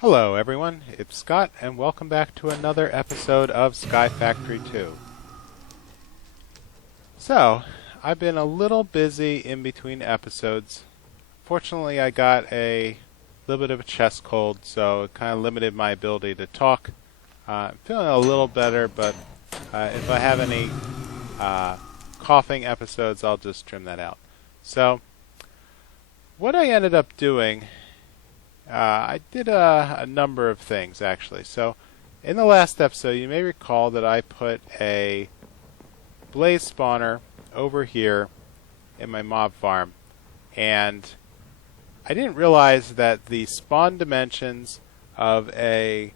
Hello everyone, it's Scott and welcome back to another episode of Sky Factory 2. So, I've been a little busy in between episodes. Fortunately, I got a little bit of a chest cold, so it kind of limited my ability to talk. I'm feeling a little better, but if I have any coughing episodes, I'll just trim that out. So, what I ended up doing, I did a number of things actually. So, in the last episode, you may recall that I put a blaze spawner over here in my mob farm, and I didn't realize that the spawn dimensions of a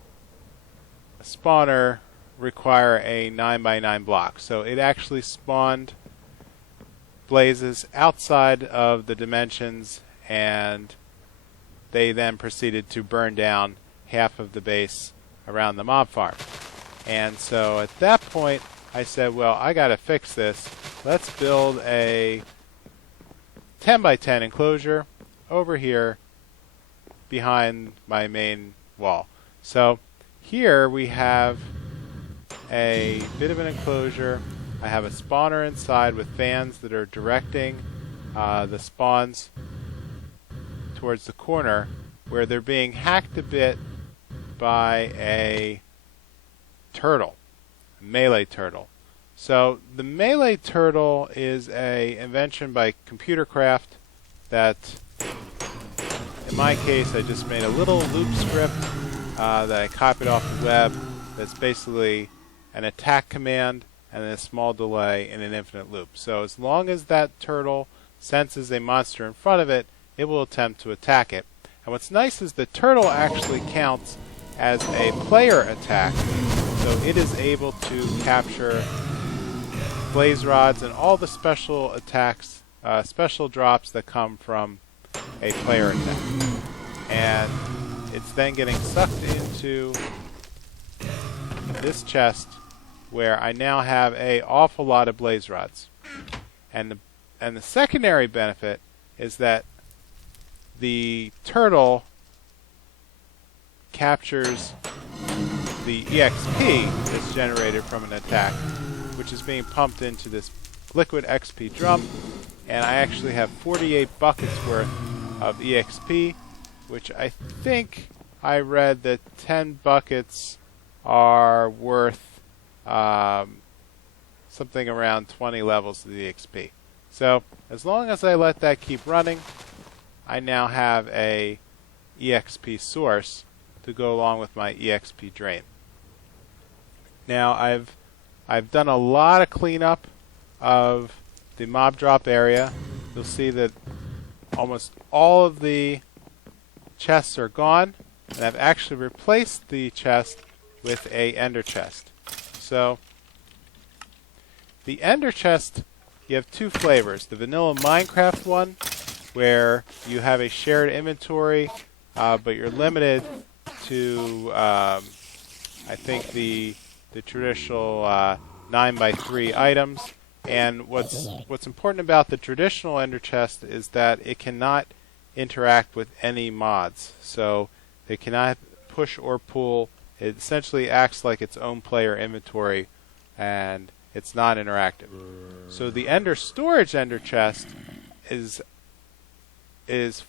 spawner require a 9x9 block. So it actually spawned blazes outside of the dimensions, and they then proceeded to burn down half of the base around the mob farm. And so at that point, I said, well, I got to fix this. Let's build a 10x10 enclosure over here behind my main wall. So here we have a bit of an enclosure. I have a spawner inside with fans that are directing the spawns towards the corner, where they're being hacked a bit by a turtle, a melee turtle. So the melee turtle is an invention by Computercraft that, in my case, I just made a little loop script that I copied off the web that's basically an attack command and a small delay in an infinite loop. So as long as that turtle senses a monster in front of it, it will attempt to attack it. And what's nice is the turtle actually counts as a player attack, so it is able to capture blaze rods and all the special attacks, special drops that come from a player attack. And it's then getting sucked into this chest, where I now have an awful lot of blaze rods. And the secondary benefit is that the turtle captures the EXP that's generated from an attack, which is being pumped into this liquid XP drum, and I actually have 48 buckets worth of EXP, which I think I read that 10 buckets are worth something around 20 levels of the EXP. So as long as I let that keep running, I now have a EXP source to go along with my EXP drain. Now I've done a lot of cleanup of the mob drop area. You'll see that almost all of the chests are gone, and I've actually replaced the chest with a ender chest. So the ender chest, you have two flavors: the vanilla Minecraft one, where you have a shared inventory, but you're limited to, I think, the traditional 9x3 items. And what's important about the traditional ender chest is that it cannot interact with any mods. So they cannot push or pull. It essentially acts like its own player inventory, and it's not interactive. So the ender storage ender chest is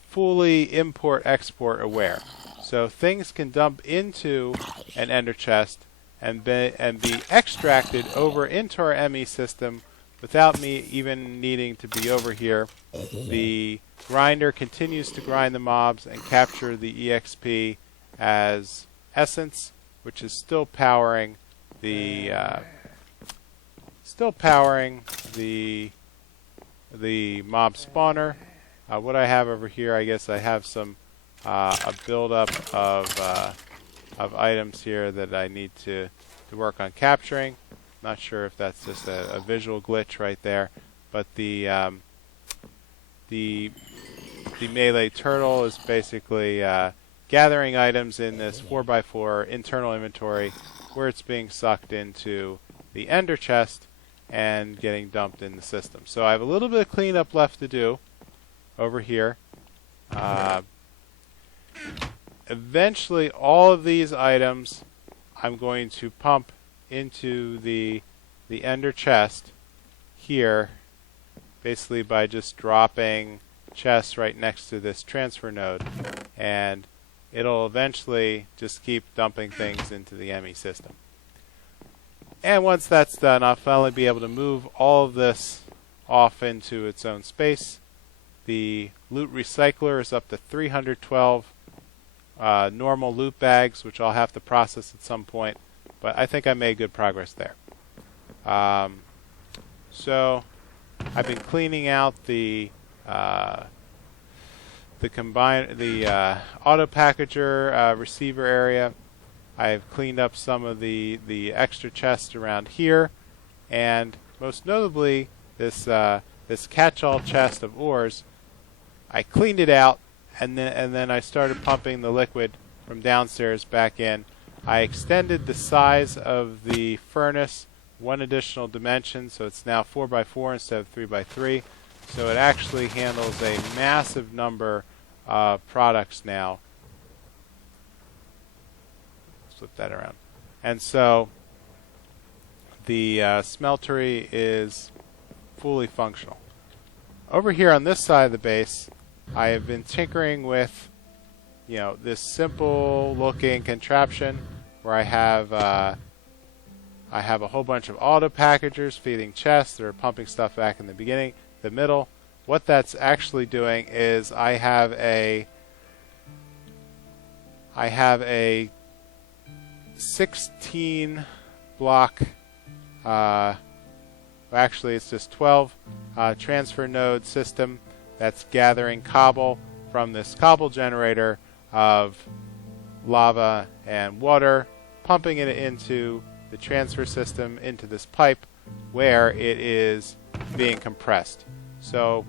fully import-export aware. So things can dump into an ender chest and be extracted over into our Emmy system without me even needing to be over here. The grinder continues to grind the mobs and capture the EXP as essence, which is still powering the mob spawner. What I have over here, I guess I have some a buildup of items here that I need to work on capturing. Not sure if that's just a visual glitch right there, but the melee turtle is basically gathering items in this 4x4 internal inventory, where it's being sucked into the ender chest and getting dumped in the system. So I have a little bit of cleanup left to do over here. eventually all of these items I'm going to pump into the ender chest here, basically by just dropping chests right next to this transfer node, and it'll eventually just keep dumping things into the Emmy system. And once that's done, I'll finally be able to move all of this off into its own space. The loot recycler is up to 312 normal loot bags, which I'll have to process at some point, but I think I made good progress there. So I've been cleaning out the auto packager receiver area. I've cleaned up some of the extra chests around here, and most notably this catch-all chest of ores. I cleaned it out, and then I started pumping the liquid from downstairs back in. I extended the size of the furnace one additional dimension, so it's now 4x4 instead of 3x3. So it actually handles a massive number of products now. Flip that around. And so the smeltery is fully functional. Over here on this side of the base, I have been tinkering with, this simple looking contraption where I have a whole bunch of auto packagers feeding chests that are pumping stuff back in the middle. What that's actually doing is I have a 16 block, actually it's just 12 transfer node system that's gathering cobble from this cobble generator of lava and water, pumping it into the transfer system into this pipe where it is being compressed. So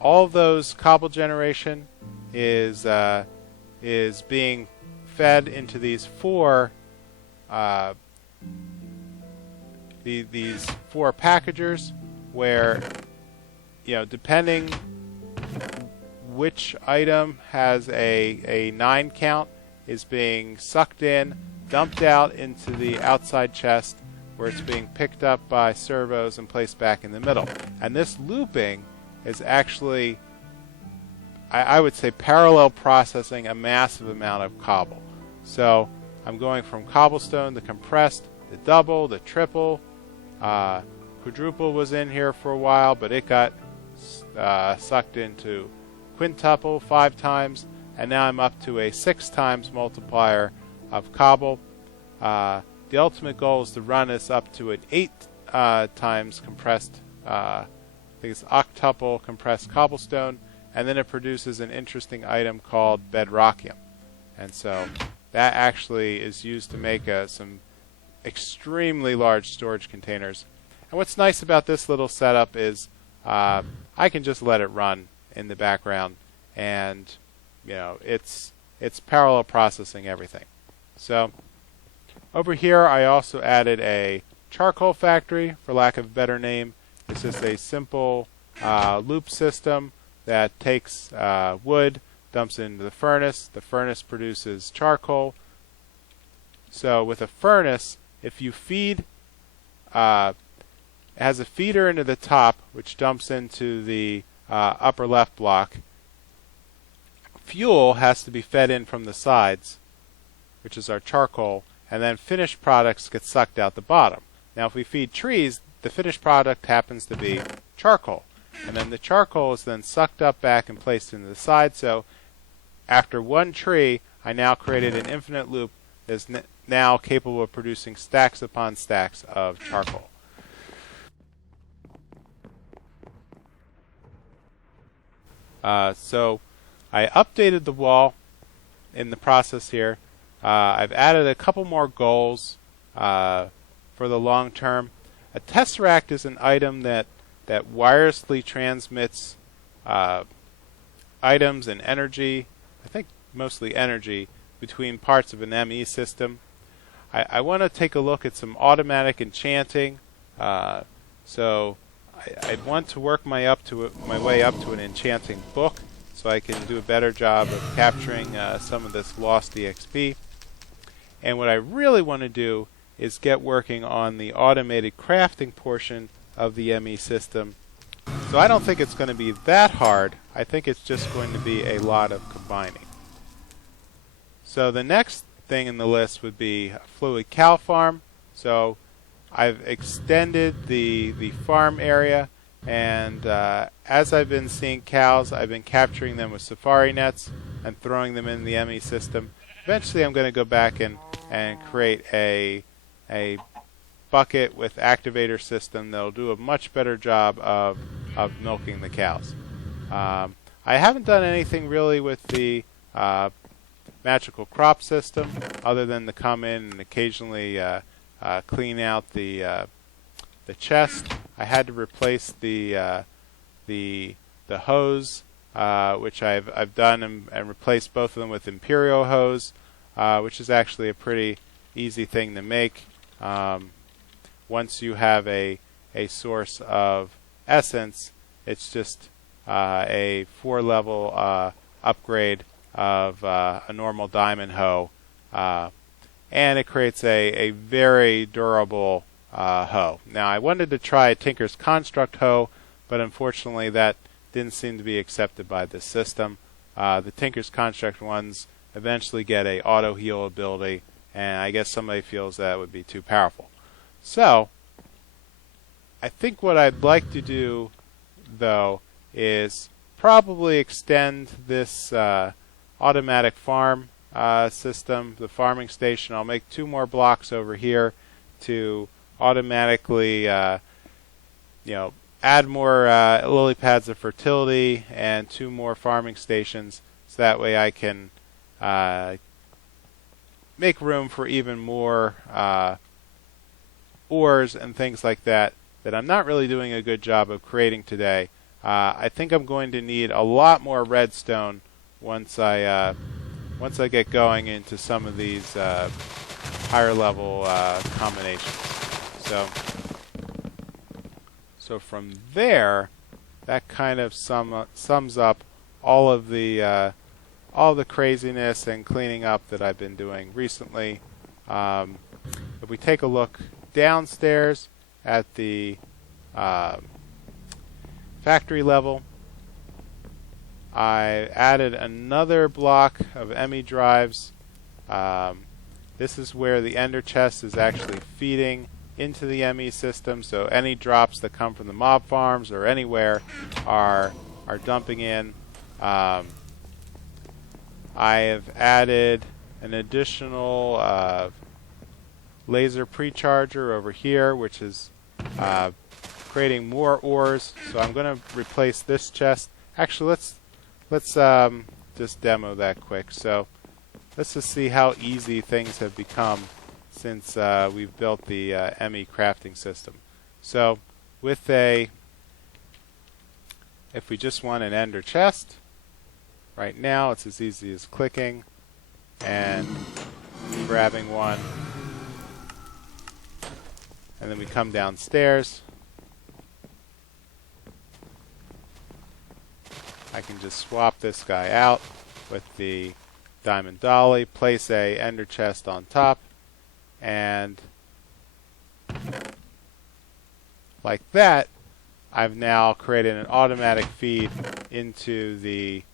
all of those cobble generation is being fed into these four packagers, where depending which item has a 9 count, is being sucked in, dumped out into the outside chest, where it's being picked up by servos and placed back in the middle. And this looping is actually, I would say, parallel processing a massive amount of cobble. So I'm going from cobblestone to compressed, the double, the triple, quadruple was in here for a while, but it got sucked into quintuple 5 times, and now I'm up to a 6 times multiplier of cobble. The ultimate goal is to run this up to an 8 times compressed, I think it's octuple compressed cobblestone, and then it produces an interesting item called bedrockium. And so that actually is used to make some extremely large storage containers. And what's nice about this little setup is I can just let it run in the background, and it's parallel processing everything. So over here I also added a charcoal factory, for lack of a better name. It's just a simple loop system that takes wood, dumps it into the furnace produces charcoal. So with a furnace, if you feed, it has a feeder into the top, which dumps into the upper left block. Fuel has to be fed in from the sides, which is our charcoal, and then finished products get sucked out the bottom. Now if we feed trees, the finished product happens to be charcoal, and then the charcoal is then sucked up back and placed into the side. So after one tree, I now created an infinite loop that's now capable of producing stacks upon stacks of charcoal. So I updated the wall in the process here. I've added a couple more goals for the long term. A tesseract is an item that wirelessly transmits items and energy, I think mostly energy, between parts of an ME system. I want to take a look at some automatic enchanting. So I want to work my way up to an enchanting book. so I can do a better job of capturing some of this lost EXP. And what I really want to do is get working on the automated crafting portion of the Emmy system. So I don't think it's going to be that hard. I think it's just going to be a lot of combining. So the next thing in the list would be a fluid cow farm. So I've extended the farm area, and as I've been seeing cows, I've been capturing them with safari nets and throwing them in the Emmy system. Eventually I'm going to go back and create a bucket with activator system that'll do a much better job of milking the cows. I haven't done anything really with the magical crop system other than to come in and occasionally clean out the chest. I had to replace the hose, which I've done and replaced both of them with Imperial hose, which is actually a pretty easy thing to make. Once you have a source of essence, it's just a 4-level upgrade of a normal diamond hoe, and it creates a very durable hoe. Now I wanted to try Tinker's Construct hoe, but unfortunately that didn't seem to be accepted by this system. The Tinker's Construct ones eventually get a auto heal ability, and I guess somebody feels that would be too powerful. So I think what I'd like to do though is probably extend this automatic farm system, the farming station. I'll make 2 more blocks over here to automatically add more lily pads of fertility and 2 more farming stations, so that way I can make room for even more ores and things like that I'm not really doing a good job of creating today. I think I'm going to need a lot more redstone once I get going into some of these higher level combinations. So from there, that kind of sums up all the craziness and cleaning up that I've been doing recently. If we take a look downstairs at the factory level, I added another block of Emmy Drives. This is where the ender chest is actually feeding into the Emmy system, so any drops that come from the mob farms or anywhere are dumping in. I have added an additional laser precharger over here, which is creating more ores. So I'm going to replace this chest. Actually, let's just demo that quick. So let's just see how easy things have become since we've built the Emmy crafting system. So with if we just want an ender chest, right now it's as easy as clicking and grabbing one, and then we come downstairs. I can just swap this guy out with the diamond dolly, place a ender chest on top, and like that, I've now created an automatic feed into the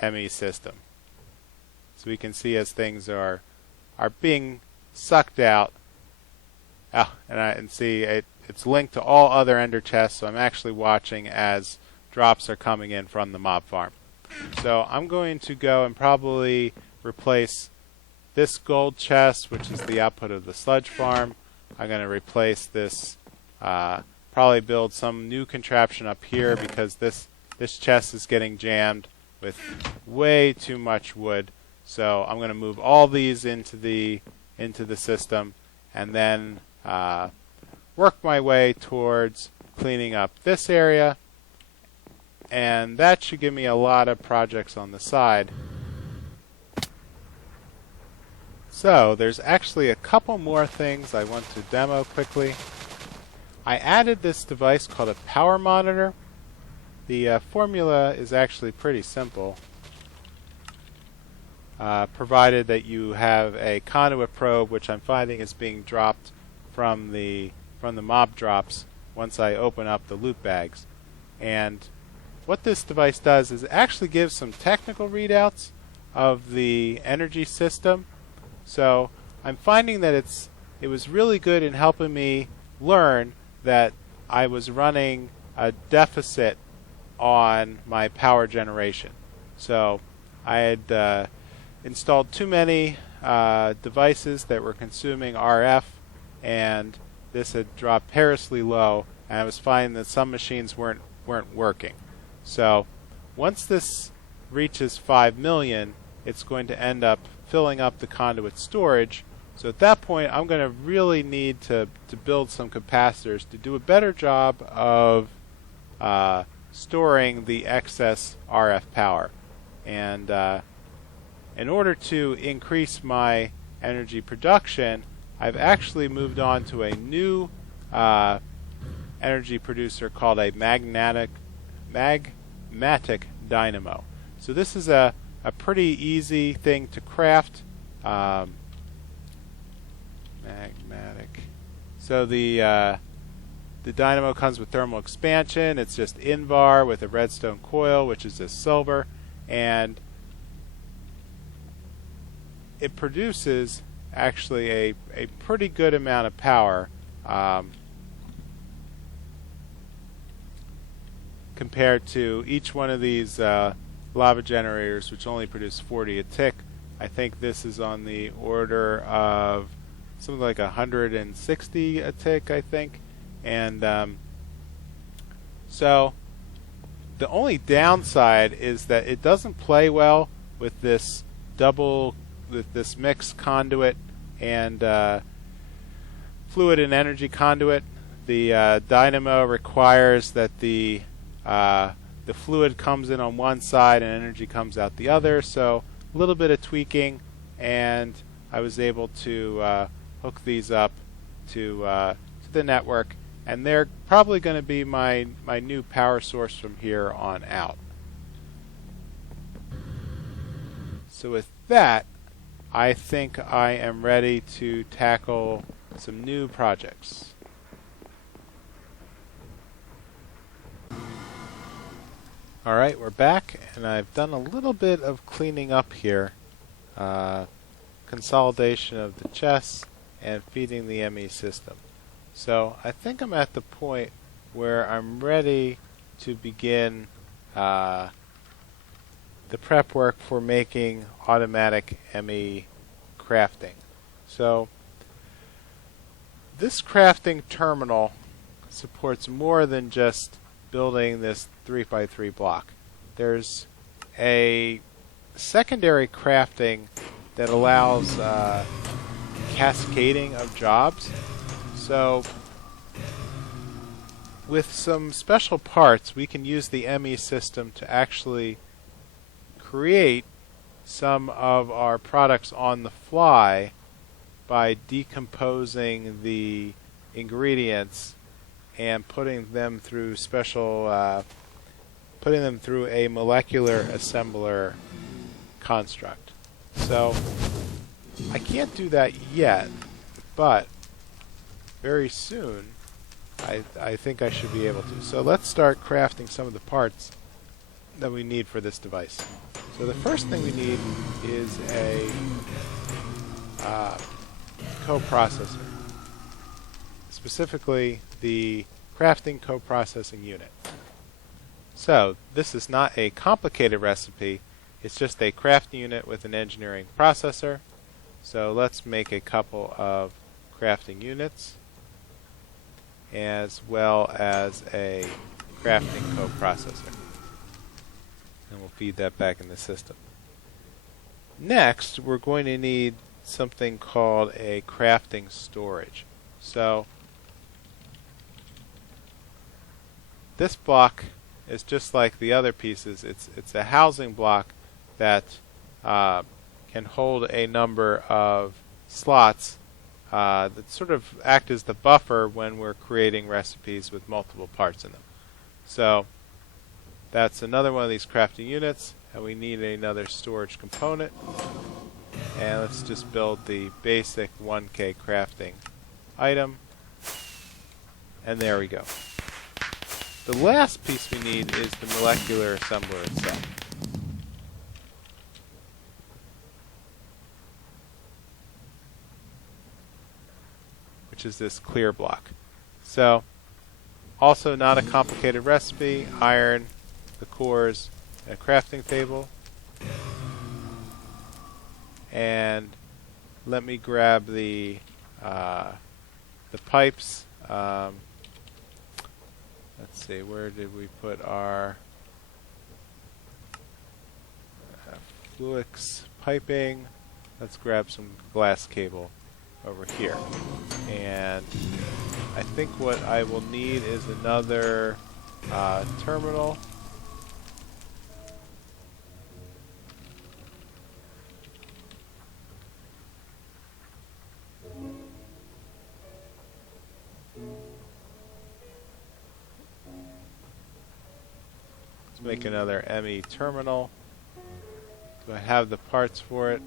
Emmy system. So we can see as things are being sucked out. And see it's linked to all other ender chests, so I'm actually watching as drops are coming in from the mob farm. So I'm going to go and probably replace this gold chest, which is the output of the sludge farm. I'm going to replace this, probably build some new contraption up here, because this chest is getting jammed with way too much wood. So I'm going to move all these into the system, and then work my way towards cleaning up this area, and that should give me a lot of projects on the side. So there's actually a couple more things I want to demo quickly. I added this device called a power monitor. The formula is actually pretty simple, provided that you have a conduit probe, which I'm finding is being dropped from the mob drops once I open up the loot bags. And what this device does is it actually gives some technical readouts of the energy system. So I'm finding that it was really good in helping me learn that I was running a deficit on my power generation. So I had installed too many devices that were consuming RF, and this had dropped perilously low, and I was finding that some machines weren't working. So once this reaches 5 million, it's going to end up filling up the conduit storage. So at that point, I'm going to really need to build some capacitors to do a better job of storing the excess RF power. And in order to increase my energy production, I've actually moved on to a new energy producer called a Magmatic Dynamo. So this is a pretty easy thing to craft. Magmatic. So the dynamo comes with thermal expansion. It's just Invar with a redstone coil, which is just silver, and it produces actually a pretty good amount of power compared to each one of these lava generators, which only produce 40 a tick. I think this is on the order of something like 160 a tick, I think. And so the only downside is that it doesn't play well with this mixed conduit and fluid and energy conduit. The dynamo requires that the fluid comes in on one side and energy comes out the other. So a little bit of tweaking, and I was able to hook these up to the network, and they're probably going to be my new power source from here on out. So with that, I think I am ready to tackle some new projects. Alright, we're back, and I've done a little bit of cleaning up here. Consolidation of the chests and feeding the ME system. So I think I'm at the point where I'm ready to begin the prep work for making automatic ME crafting. So this crafting terminal supports more than just building this 3x3 block. There's a secondary crafting that allows cascading of jobs. So with some special parts, we can use the ME system to actually create some of our products on the fly by decomposing the ingredients and putting them through a molecular assembler construct. So I can't do that yet, but very soon I think I should be able to. So let's start crafting some of the parts that we need for this device. So the first thing we need is a coprocessor, specifically the crafting coprocessing unit. So this is not a complicated recipe, it's just a crafting unit with an engineering processor. So let's make a couple of crafting units as well as a crafting coprocessor. And we'll feed that back in the system. Next, we're going to need something called a crafting storage. So this block is just like the other pieces. It's a housing block that can hold a number of slots that sort of act as the buffer when we're creating recipes with multiple parts in them. So that's another one of these crafting units, and we need another storage component. And let's just build the basic 1K crafting item. And there we go. The last piece we need is the molecular assembler itself. Which is this clear block. So, also not a complicated recipe: iron, the cores, and a crafting table. And let me grab the pipes. Let's see, where did we put our Fluix piping? Let's grab some glass cable over here. And I think what I will need is another terminal. Let's make another Emmy terminal. Do I have the parts for it?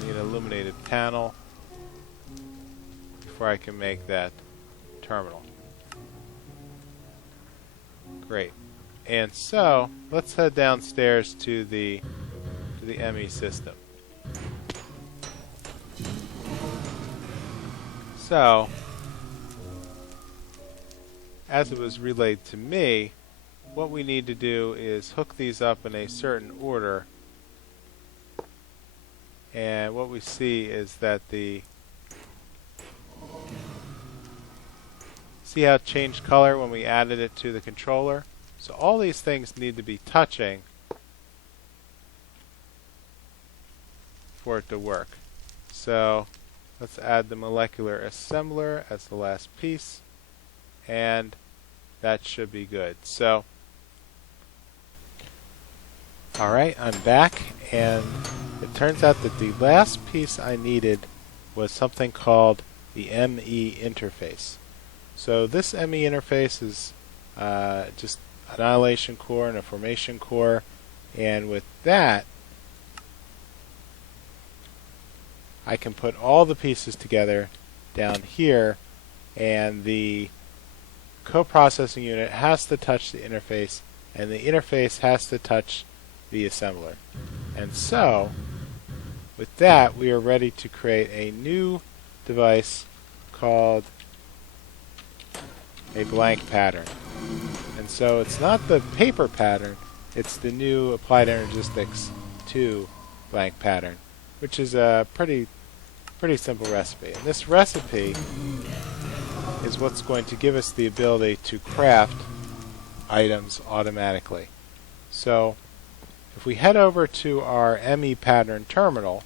Need an illuminated panel before I can make that terminal. Great. And so let's head downstairs to the Emmy system. So, as it was relayed to me, what we need to do is hook these up in a certain order. And what we see is that see how it changed color when we added it to the controller? So all these things need to be touching for it to work. So let's add the molecular assembler as the last piece, and that should be good. So, alright, I'm back, and it turns out that the last piece I needed was something called the ME Interface. So this ME Interface is just an annihilation core and a formation core, and with that I can put all the pieces together down here, and the coprocessing unit has to touch the interface, and the interface has to touch the assembler. And so, with that, we are ready to create a new device called a blank pattern. And so it's not the paper pattern, it's the new Applied Energistics 2 blank pattern, which is a pretty simple recipe. And this recipe is what's going to give us the ability to craft items automatically. So if we head over to our ME pattern terminal,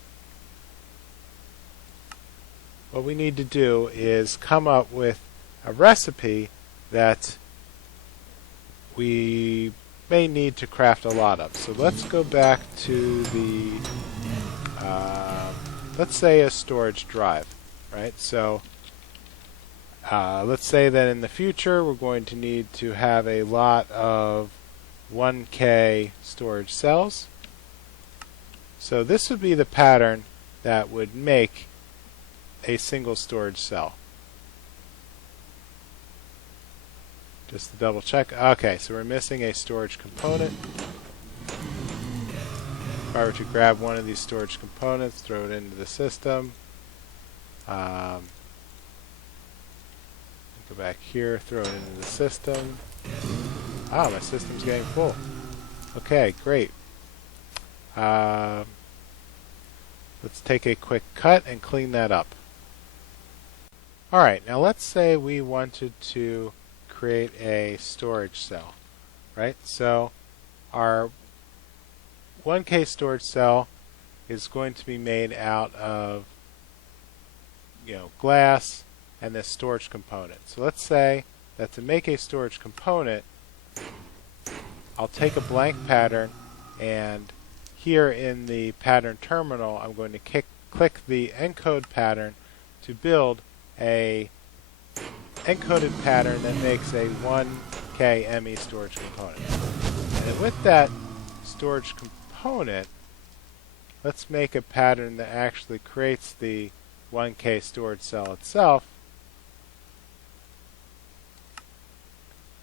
what we need to do is come up with a recipe that we may need to craft a lot of. So let's go back to the let's say a storage drive, right? So let's say that in the future we're going to need to have a lot of 1K storage cells. So this would be the pattern that would make a single storage cell. Just to double check. Okay, so we're missing a storage component. If I were to grab one of these storage components, throw it into the system, go back here, throw it into the system. Ah, my system's getting full. Okay, great. Let's take a quick cut and clean that up. Alright, now let's say we wanted to create a storage cell, right? So our 1K storage cell is going to be made out of, glass and this storage component. So let's say that to make a storage component, I'll take a blank pattern, and here in the pattern terminal I'm going to click the encode pattern to build a encoded pattern that makes a 1K Emmy storage component. And with that storage component, let's make a pattern that actually creates the 1K storage cell itself.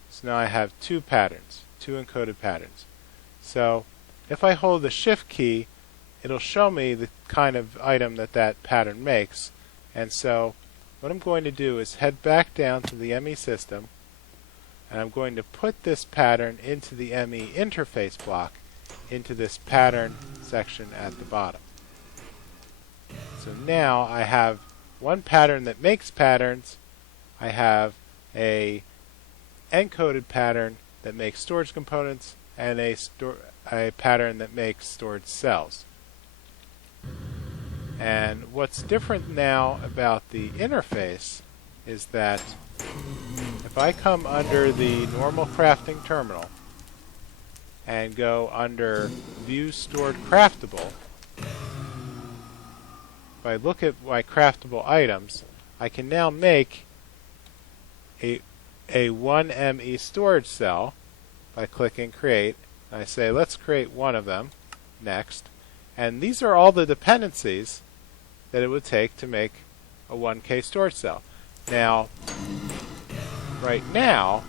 So now I have two patterns, two encoded patterns. So if I hold the Shift key, it'll show me the kind of item that that pattern makes. And so what I'm going to do is head back down to the Emmy system, and I'm going to put this pattern into the Emmy Interface block, into this pattern section at the bottom. So now I have one pattern that makes patterns. I have a encoded pattern that makes storage components, and a pattern that makes storage cells. And what's different now about the interface is that if I come under the normal crafting terminal and go under View Stored Craftable, if I look at my craftable items, I can now make a 1ME storage cell by clicking Create. I say, let's create one of them next. And these are all the dependencies that it would take to make a 1K storage cell. Now, right now,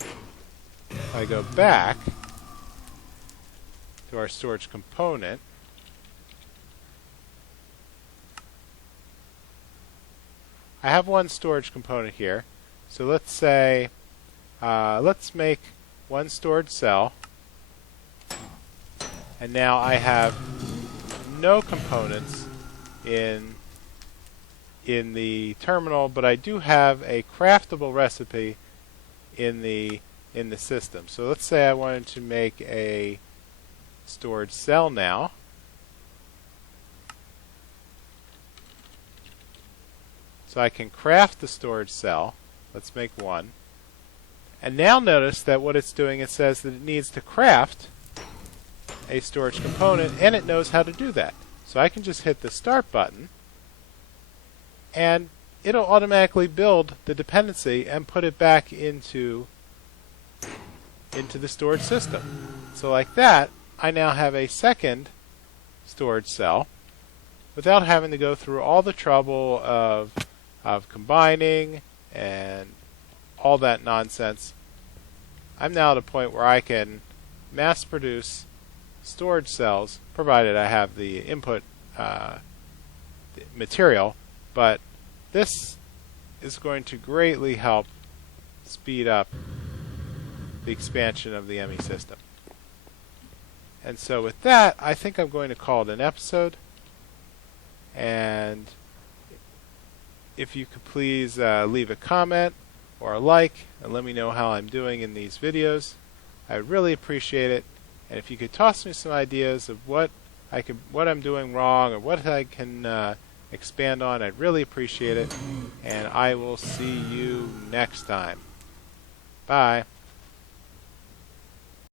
if I go back to our storage component, I have one storage component here. So let's say, let's make one storage cell, and now I have no components in the terminal, but I do have a craftable recipe in the system. So let's say I wanted to make a storage cell now. So I can craft the storage cell. Let's make one. And now notice that what it's doing, it says that it needs to craft a storage component, and it knows how to do that. So I can just hit the Start button, and it'll automatically build the dependency and put it back into the storage system. So like that, I now have a second storage cell without having to go through all the trouble of combining and all that nonsense. I'm now at a point where I can mass produce storage cells, provided I have the input material, but this is going to greatly help speed up the expansion of the Emmy system. And so with that, I think I'm going to call it an episode. And if you could please leave a comment or a like and let me know how I'm doing in these videos, I would really appreciate it. And if you could toss me some ideas of what I'm doing wrong or what I can expand on, I'd really appreciate it. And I will see you next time. Bye.